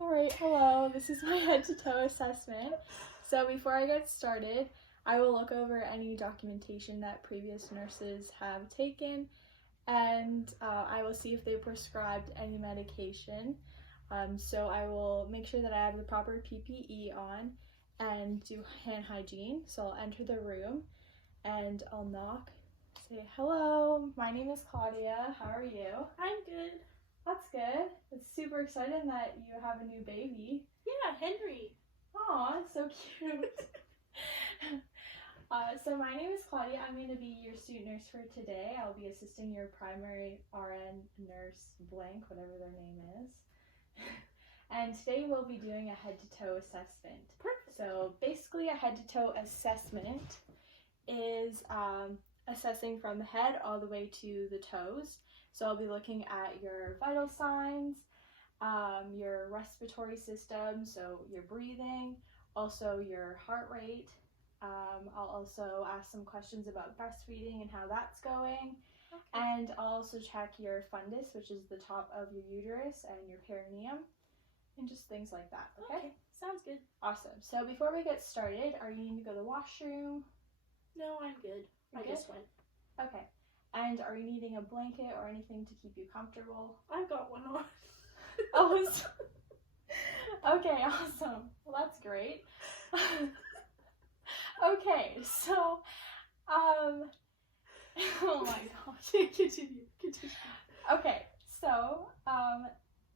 Alright, hello, this is my head-to-toe assessment. So before I get started, I will look over any documentation that previous nurses have taken, and I will see if they prescribed any medication. So I will make sure that I have the proper PPE on and do hand hygiene. So I'll enter the room and I'll knock, say, hello, my name is Claudia, how are you? I'm good. That's good. It's super exciting that you have a new baby. Yeah, Henry. Aw, so cute. So my name is Claudia. I'm going to be your student nurse for today. I'll be assisting your primary RN nurse blank, whatever their name is. And today we'll be doing a head-to-toe assessment. Perfect. So basically a head-to-toe assessment is assessing from the head all the way to the toes. So I'll be looking at your vital signs, your respiratory system, so your breathing, also your heart rate. I'll also ask some questions about breastfeeding and how that's going. Okay. And I'll also check your fundus, which is the top of your uterus, and your perineum, and just things like that, okay? Sounds good. Awesome. So before we get started, are you needing to go to the washroom? No, I'm good. You're I good? just went. Okay. And are you needing a blanket or anything to keep you comfortable? I've got one on. Oh, okay, awesome. Well, that's great. Okay, so, oh my gosh. Continue. Okay, so,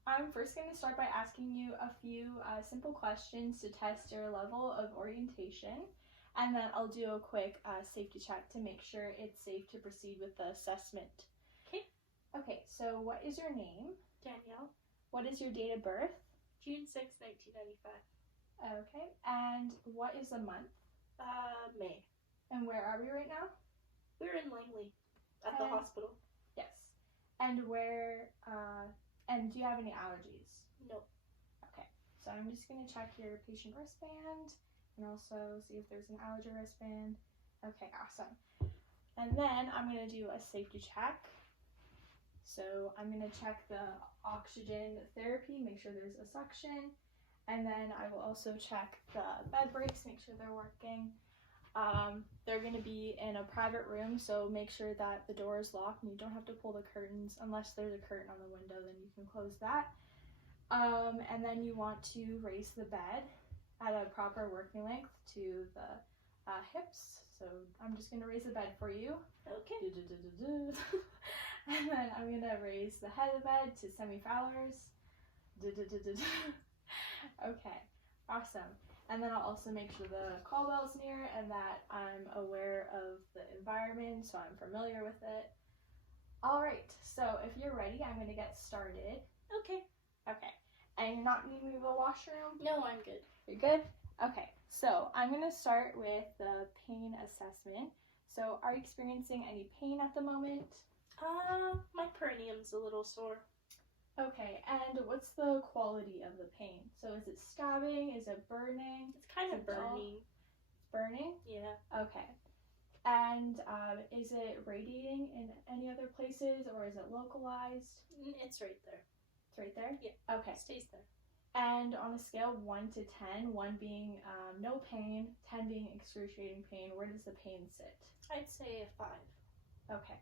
I'm first going to start by asking you a few simple questions to test your level of orientation. And then I'll do a quick safety check to make sure it's safe to proceed with the assessment. Okay. Okay, so what is your name? Danielle. What is your date of birth? June 6, 1995. Okay, and what is the month? May. And where are we right now? We're in Langley at the hospital. Yes. And where, and do you have any allergies? No. Okay, so I'm just going to check your patient wristband and also see if there's an allergy wristband. Okay, awesome. And then I'm going to do a safety check. So I'm going to check the oxygen therapy, make sure there's a suction. And then I will also check the bed brakes, make sure they're working. They're going to be in a private room, so make sure that the door is locked and you don't have to pull the curtains. Unless there's a curtain on the window, then you can close that. And then you want to raise the bed at a proper working length to the hips. So I'm just going to raise the bed for you. Okay. And then I'm going to raise the head of the bed to semi-Fowlers. Okay, awesome. And then I'll also make sure the call bell's near and that I'm aware of the environment, so I'm familiar with it. All right, so if you're ready, I'm going to get started. Okay. Okay, and you're not needing to go to the washroom? No, I'm good. You're good? Okay, so I'm going to start with the pain assessment. So are you experiencing any pain at the moment? My perineum's a little sore. Okay, and what's the quality of the pain? So is it stabbing? Is it burning? It's kind of burning. It's burning? Yeah. Okay. And is it radiating in any other places or is it localized? It's right there. It's right there? Yeah. Okay. It stays there. And on a scale of 1 to 10, 1 being no pain, 10 being excruciating pain, where does the pain sit? I'd say a 5. Okay.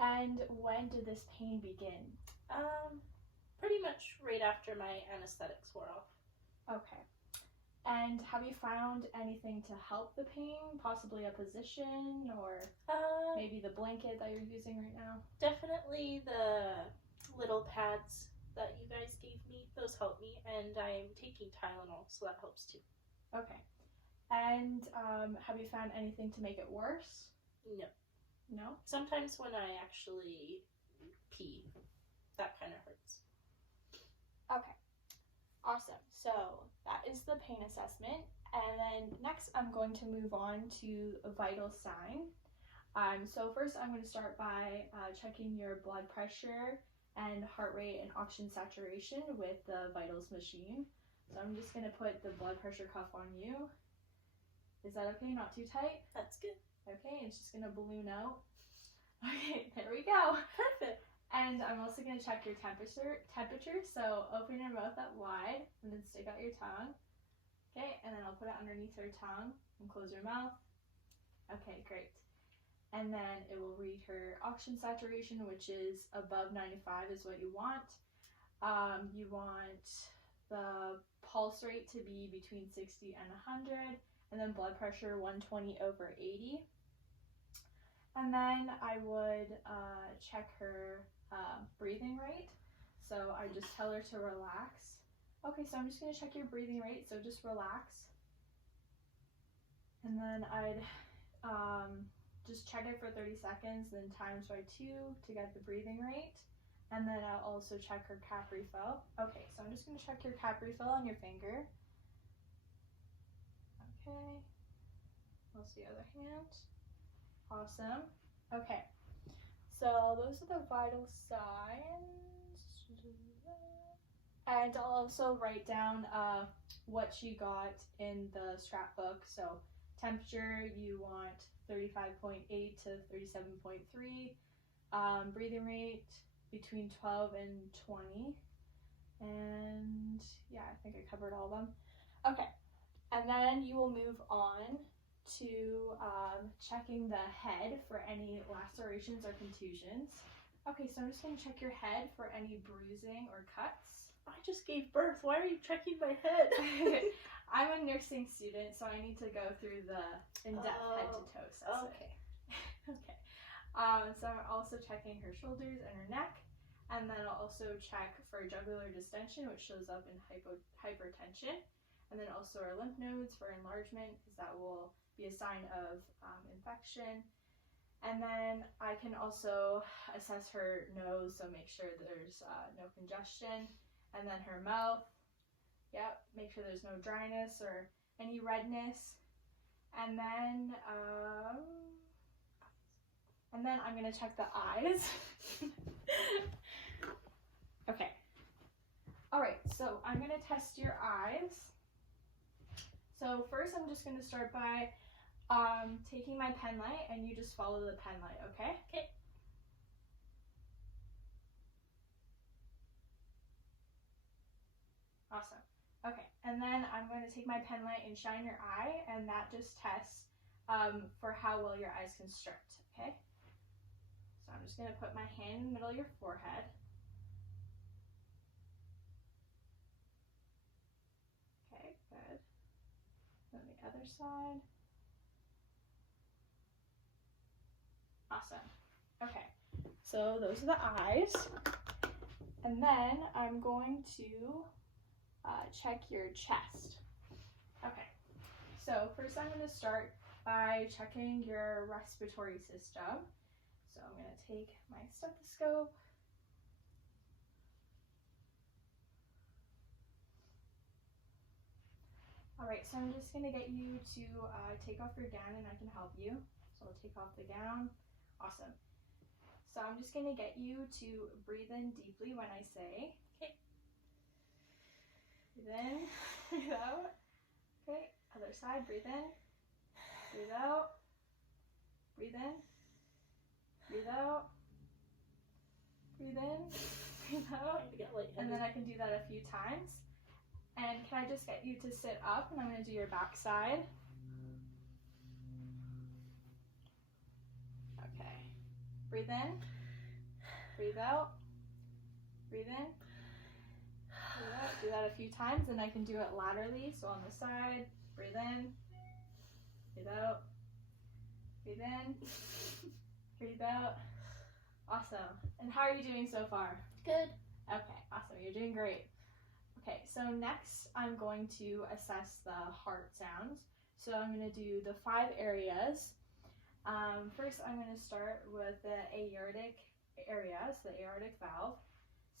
And when did this pain begin? Pretty much right after my anesthetics wore off. Okay. And have you found anything to help the pain? Possibly a position or maybe the blanket that you're using right now? Definitely the little pads that you guys gave me. Those help me, and I'm taking Tylenol, so that helps too. Okay. And have you found anything to make it worse? No. No? Sometimes when I actually pee, that kind of hurts. Okay. Awesome. So that is the pain assessment. And then next I'm going to move on to a vital sign. So first I'm going to start by checking your blood pressure and heart rate and oxygen saturation with the vitals machine. So I'm just going to put the blood pressure cuff on you. Is that okay? Not too tight? That's good. Okay, it's just going to balloon out. Okay, there we go. Perfect. And I'm also going to check your temperature. So open your mouth up wide and then stick out your tongue. Okay, and then I'll put it underneath her tongue and close your mouth. Okay, great. And then it will read her oxygen saturation, which is above 95 is what you want. You want the pulse rate to be between 60 and 100, and then blood pressure 120/80. And then I would check her breathing rate. So I just tell her to relax. Okay, so I'm just going to check your breathing rate, so just relax. And then I'd just check it for 30 seconds, then times by 2 to get the breathing rate. And then I'll also check her cap refill. Okay, so I'm just going to check your cap refill on your finger. Okay, also the other hand. Awesome. Okay, so those are the vital signs. And I'll also write down what she got in the scrapbook. So temperature, you want 35.8 to 37.3. Breathing rate between 12 and 20. And yeah, I think I covered all of them. Okay, and then you will move on to checking the head for any lacerations or contusions. Okay, so I'm just going to check your head for any bruising or cuts. I just gave birth. Why are you checking my head? I'm a nursing student, so I need to go through the in-depth head-to-toe assessment. Okay. Okay. So I'm also checking her shoulders and her neck, and then I'll also check for jugular distension, which shows up in hypertension, and then also our lymph nodes for enlargement, because that will be a sign of infection. And then I can also assess her nose, so make sure there's no congestion. And then her mouth, yep, make sure there's no dryness or any redness. And then I'm gonna check the eyes. Okay. All right, so I'm gonna test your eyes. So first I'm just gonna start by taking my pen light, and you just follow the pen light, okay? Okay. Awesome. Okay, and then I'm going to take my pen light and shine your eye, and that just tests for how well your eyes constrict, okay? So I'm just going to put my hand in the middle of your forehead. Okay, good. Then the other side. Awesome. Okay, so those are the eyes. And then I'm going to check your chest. Okay, so first I'm going to start by checking your respiratory system. So I'm going to take my stethoscope. All right, so I'm just going to get you to take off your gown, and I can help you. So I'll take off the gown. Awesome. So I'm just going to get you to breathe in deeply when I say. Okay. Breathe in, breathe out. Okay, other side, breathe in, breathe out, breathe in, breathe out, breathe in, breathe out. And then I can do that a few times. And can I just get you to sit up, and I'm going to do your back side. Okay. Breathe in, breathe out, breathe in, breathe out. Do that a few times, and I can do it laterally. So on the side, breathe in, breathe out, breathe in, breathe out. Awesome. And how are you doing so far? Good. Okay, awesome. You're doing great. Okay, so next I'm going to assess the heart sounds. So I'm going to do the 5 areas. First, I'm going to start with the aortic area, so the aortic valve.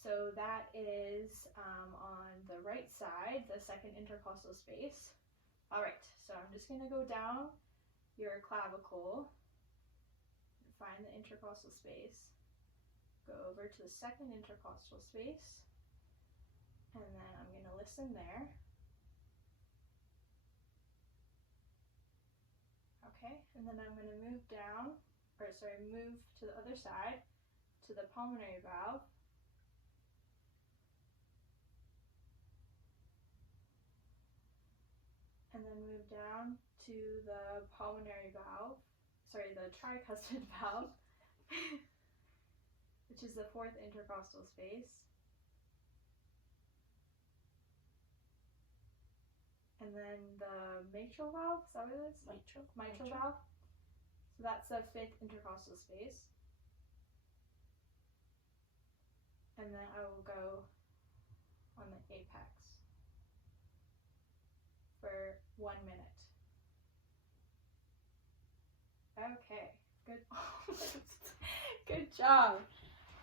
So that is on the right side, the second intercostal space. All right, so I'm just going to go down your clavicle, find the intercostal space, go over to the second intercostal space, and then I'm going to listen there. Okay, and then I'm going to move to the other side, to the pulmonary valve. And then move down to the pulmonary valve, the tricuspid valve, which is the fourth intercostal space. And then the mitral valve, is that what it is? Mitral valve. So that's the fifth intercostal space. And then I will go on the apex for 1 minute. Okay, good. Good job.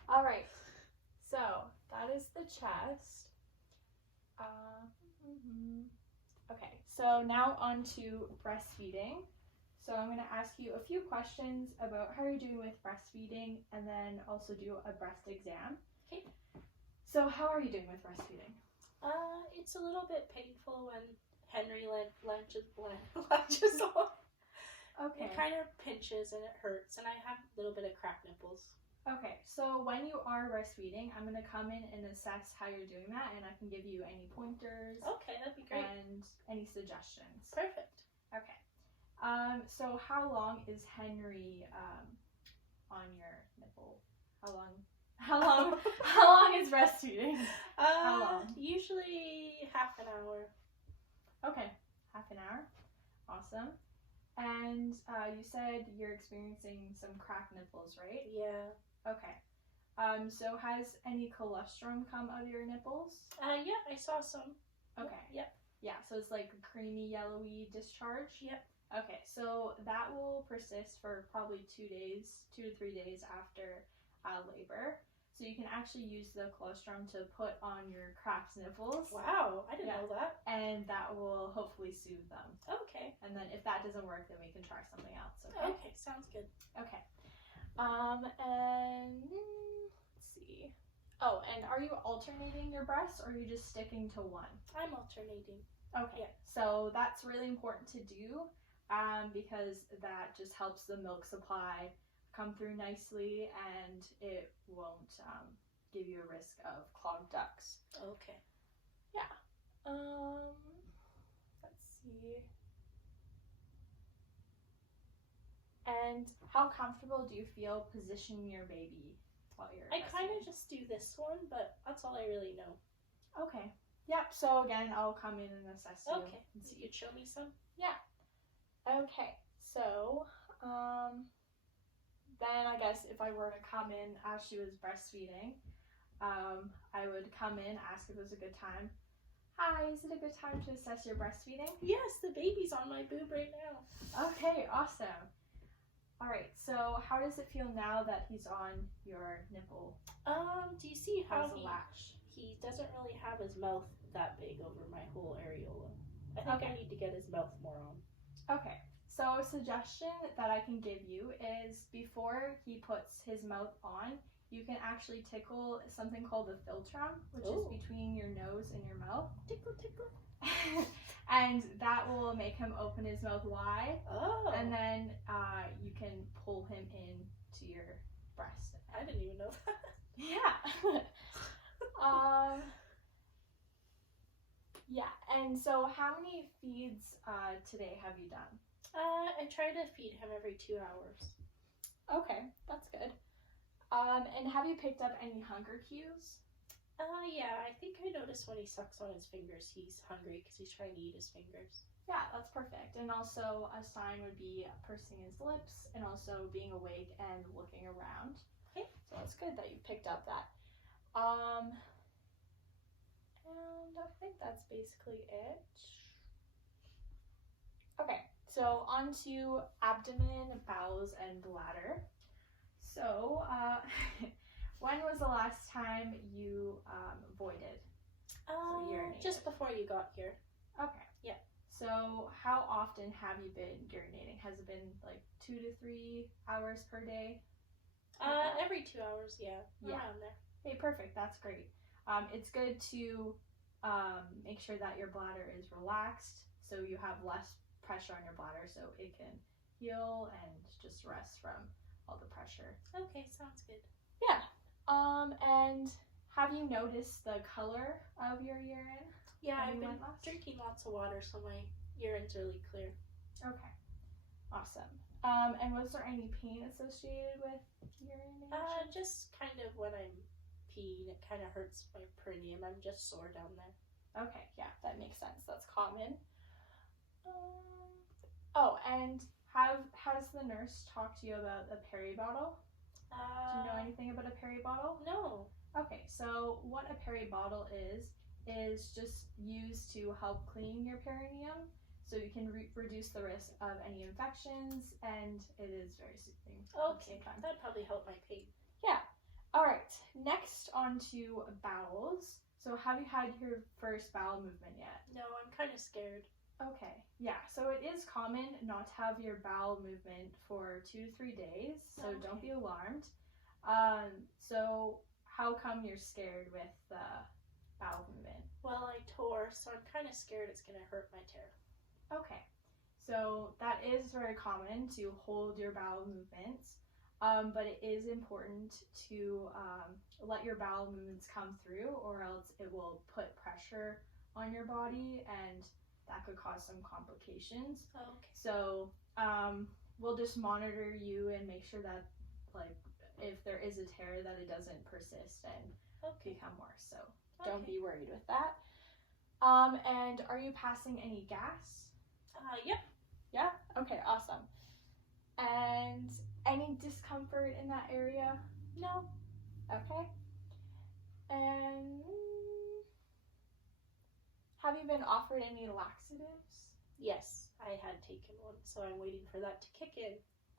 All right, so that is the chest. Okay, so now on to breastfeeding. So I'm going to ask you a few questions about how you're doing with breastfeeding and then also do a breast exam. Okay. So how are you doing with breastfeeding? It's a little bit painful when Henry latches on. Okay. It kind of pinches and it hurts, and I have a little bit of cracked nipples. Okay, so when you are breastfeeding, I'm going to come in and assess how you're doing that, and I can give you any pointers. Okay, that'd be great. And any suggestions. Perfect. Okay. So how long is Henry on your nipple? How long is breastfeeding? How long? Usually half an hour. Okay, half an hour. Awesome. And you said you're experiencing some cracked nipples, right? Yeah. Okay. So has any colostrum come out of your nipples? Yeah, I saw some. Okay. Yep. Yeah, so it's like a creamy, yellowy discharge? Yep. Okay, so that will persist for probably 2 to 3 days after labor. So you can actually use the colostrum to put on your cracked nipples. Wow, I didn't know that. And that will hopefully soothe them. Okay. And then if that doesn't work, then we can try something else. Okay. Okay, sounds good. Okay. And let's see. Oh, and are you alternating your breasts or are you just sticking to one? I'm alternating. Okay. Yeah. So that's really important to do because that just helps the milk supply come through nicely and it won't give you a risk of clogged ducts. Okay. Yeah. Let's see. And how comfortable do you feel positioning your baby while you're I kind breastfeeding? of just do this one, but that's all I really know. Okay. Yep. So again, I'll come in and assess you. Okay. And So see. you could show me some? Yeah. Okay. So, then I guess if I were to come in as she was breastfeeding, I would come in, ask if it was a good time. Hi, is it a good time to assess your breastfeeding? Yes, the baby's on my boob right now. Okay, awesome. All right, so how does it feel now that he's on your nipple? Do you see how How's the latch? he doesn't really have his mouth that big over my whole areola? I think I need to get his mouth more on. Okay, so a suggestion that I can give you is before he puts his mouth on, you can actually tickle something called the philtrum, which is between your nose and your mouth. Tickle, tickle. And that will make him open his mouth wide. Oh. And then you can pull him in to your breast. I didn't even know that. Yeah. Yeah, and so how many feeds today have you done? I try to feed him every 2 hours. Okay, that's good. And have you picked up any hunger cues? Yeah, I think I noticed when he sucks on his fingers, he's hungry because he's trying to eat his fingers. Yeah, that's perfect. And also a sign would be pursing his lips and also being awake and looking around. Okay. So it's good that you picked up that. And I think that's basically it. Okay, so on to abdomen, bowels, and bladder. So, when was the last time you voided? Urinated? Just before you got here. Okay. Yeah. So, how often have you been urinating? Has it been like 2 to 3 hours per day? Every 2 hours, yeah. Around there. Okay, perfect. That's great. It's good to make sure that your bladder is relaxed so you have less pressure on your bladder so it can heal and just rest from all the pressure. Okay, sounds good. Yeah. And have you noticed the color of your urine? Yeah, when I've you been went last? drinking lots of water, so my urine's really clear. Okay. Awesome. And was there any pain associated with urination? Just kind of when I'm peeing, it kind of hurts my perineum. I'm just sore down there. Okay, yeah, that makes sense. That's common. Oh, and has the nurse talked to you about a peri bottle? Do you know anything about a peri bottle? No. Okay, so what a peri bottle is just used to help clean your perineum, so you can reduce the risk of any infections, and it is very soothing at the same time. That'd probably help my pain. Yeah. All right. Next on to bowels. So have you had your first bowel movement yet? No, I'm kind of scared. Okay. Yeah. So it is common not to have your bowel movement for 2 to 3 days. So don't be alarmed. So how come you're scared with the bowel movement? Well, I tore, so I'm kind of scared it's gonna hurt my tear. Okay. So that is very common to hold your bowel movements. But it is important to let your bowel movements come through, or else it will put pressure on your body, and that could cause some complications. Okay. So we'll just monitor you and make sure that, like, if there is a tear, that it doesn't persist and become worse. So don't be worried with that. And are you passing any gas? Yep. Yeah? Okay, awesome. And any discomfort in that area? No. Okay. And have you been offered any laxatives? Yes, I had taken one, so I'm waiting for that to kick in.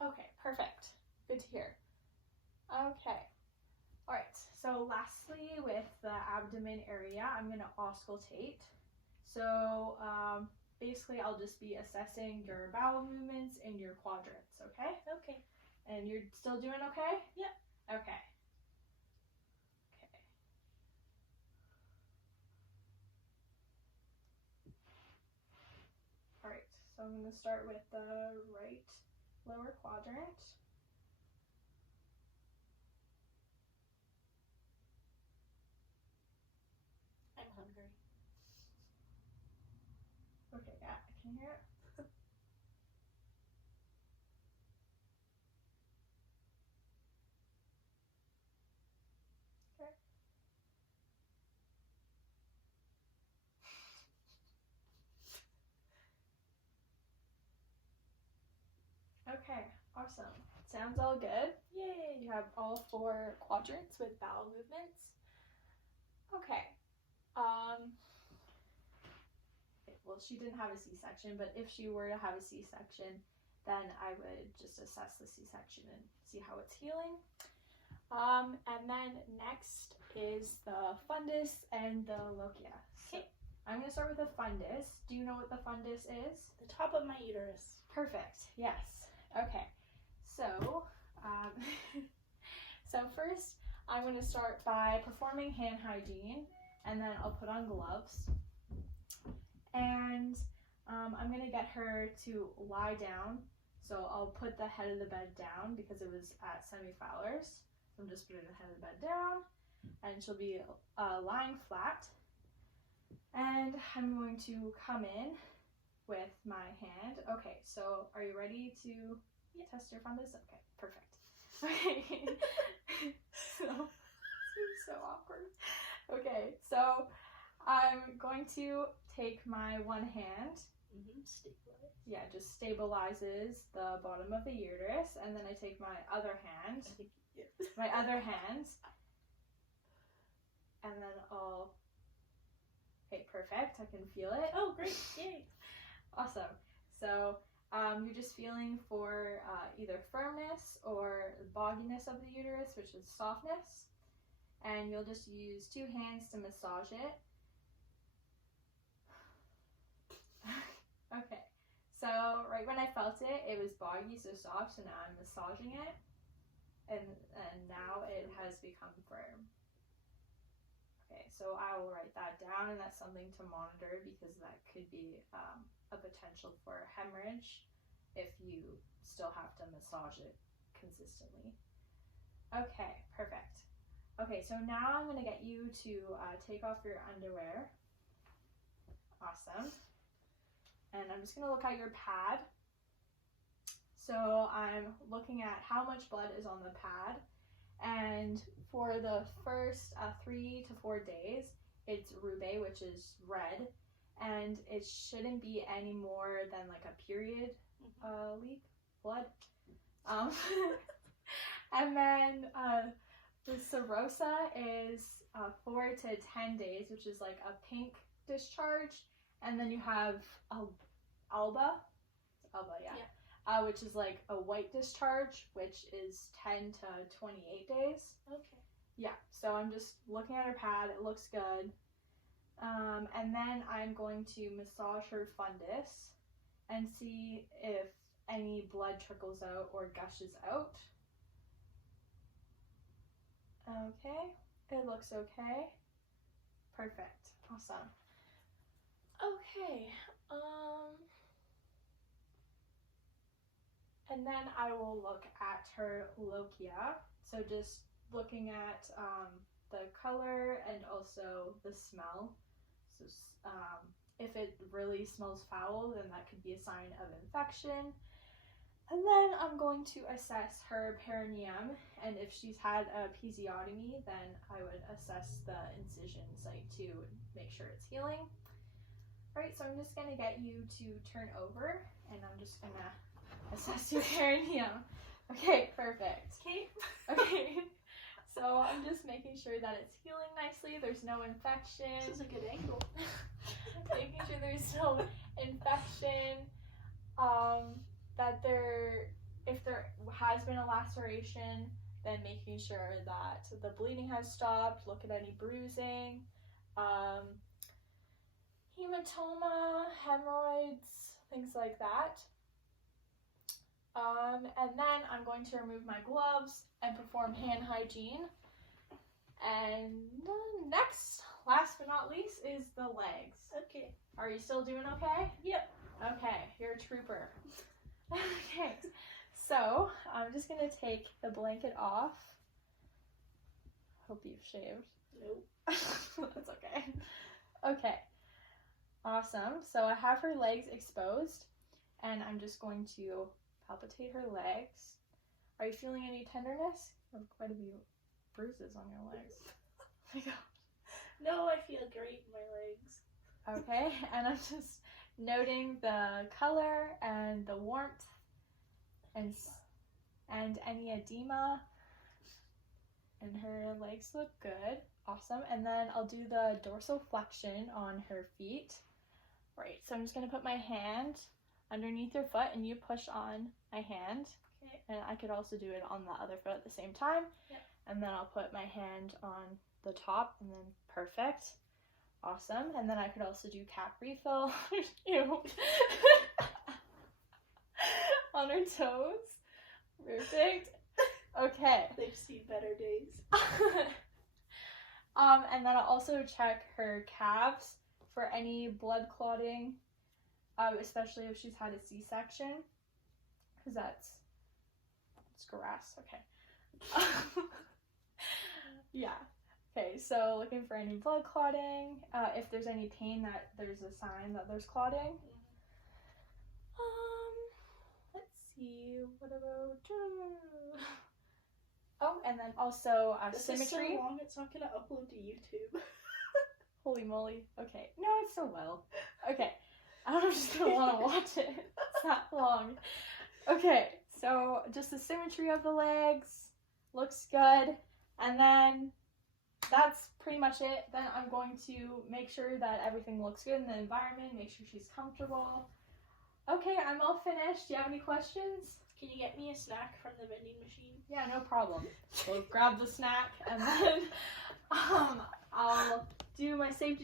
Okay, perfect. Good to hear. Okay. All right. So lastly, with the abdomen area, I'm going to auscultate. So basically, I'll just be assessing your bowel movements and your quadrants, okay? Okay. And you're still doing okay? Yep. Okay. All right, so I'm going to start with the right lower quadrant. I'm hungry. Okay, yeah, I can hear it. Okay, awesome. Sounds all good. Yay! You have all 4 quadrants with bowel movements. Okay. Well, she didn't have a C-section, but if she were to have a C-section, then I would just assess the C-section and see how it's healing. And then next is the fundus and the lochia. Okay. I'm going to start with the fundus. Do you know what the fundus is? The top of my uterus. Perfect. Yes. Okay. So, so first, I'm going to start by performing hand hygiene, and then I'll put on gloves. And I'm going to get her to lie down. So I'll put the head of the bed down because it was at semi-Fowler's. So I'm just putting the head of the bed down, and she'll be lying flat. And I'm going to come in with my hand. Okay, so are you ready to test your fundus? Okay, perfect. Okay. So, this is so awkward. Okay, so I'm going to take my one hand. Stabilize. Yeah, just stabilizes the bottom of the uterus, and then I take my other hand. My other hand. And then I'll. Okay, perfect. I can feel it. Oh, great! Yay! Awesome. So you're just feeling for either firmness or bogginess of the uterus, which is softness. And you'll just use 2 hands to massage it. Okay. So right when I felt it, it was boggy, so soft. So now I'm massaging it. And now it has become firm. Okay, so I will write that down, and that's something to monitor because that could be a potential for hemorrhage if you still have to massage it consistently. Okay, perfect. Okay, so now I'm gonna get you to take off your underwear. Awesome. And I'm just gonna look at your pad. So I'm looking at how much blood is on the pad. And for the first 3 to 4 days, it's rube, which is red. And it shouldn't be any more than like a period leak, blood. And then the serosa is 4 to 10 days, which is like a pink discharge. And then you have alba, yeah. Which is like a white discharge, which is 10 to 28 days. Okay. Yeah, so I'm just looking at her pad. It looks good. And then I'm going to massage her fundus and see if any blood trickles out or gushes out. Okay, it looks okay. Perfect. Awesome. Okay. And then I will look at her lochia. So just looking at the color and also the smell. So if it really smells foul, then that could be a sign of infection. And then I'm going to assess her perineum, and if she's had a episiotomy, then I would assess the incision site to make sure it's healing. All right, so I'm just gonna get you to turn over, and I'm just gonna assess your perineum. Okay, perfect. Okay. So I'm just making sure that it's healing nicely. There's no infection. This is a good angle. Making sure there's no infection. If there has been a laceration, then making sure that the bleeding has stopped. Look at any bruising, hematoma, hemorrhoids, things like that. And then I'm going to remove my gloves and perform hand hygiene. And next, last but not least, is the legs. Okay. Are you still doing okay? Yep. Okay, you're a trooper. Okay, so I'm just gonna take the blanket off. Hope you've shaved. Nope. That's okay. Okay, awesome. So I have her legs exposed, and I'm just going to palpitate her legs. Are you feeling any tenderness? You have quite a few bruises on your legs. Oh my God. No, I feel great in my legs. Okay, and I'm just noting the color and the warmth and any edema. And her legs look good. Awesome. And then I'll do the dorsiflexion on her feet. Right, so I'm just going to put my hand underneath your foot and you push on my hand. Okay. And I could also do it on the other foot at the same time. Yep. And then I'll put my hand on the top and then perfect. Awesome. And then I could also do cap refill Ew. On her toes. Perfect. Okay. They've seen better days. And then I'll also check her calves for any blood clotting, especially if she's had a C-section, because it's grass. Okay. Yeah. Okay, so looking for any blood clotting. If there's any pain, that there's a sign that there's clotting. Let's see. What about? Oh, and then also this symmetry. is so long, it's not gonna upload to YouTube. Holy moly. Okay. No, it's so well. Okay. I'm just gonna want to watch it. It's not long. Okay, so just the symmetry of the legs looks good. And then that's pretty much it. Then I'm going to make sure that everything looks good in the environment, make sure she's comfortable. Okay, I'm all finished. Do you have any questions? Can you get me a snack from the vending machine? Yeah, no problem. We'll grab the snack and then I'll do my safety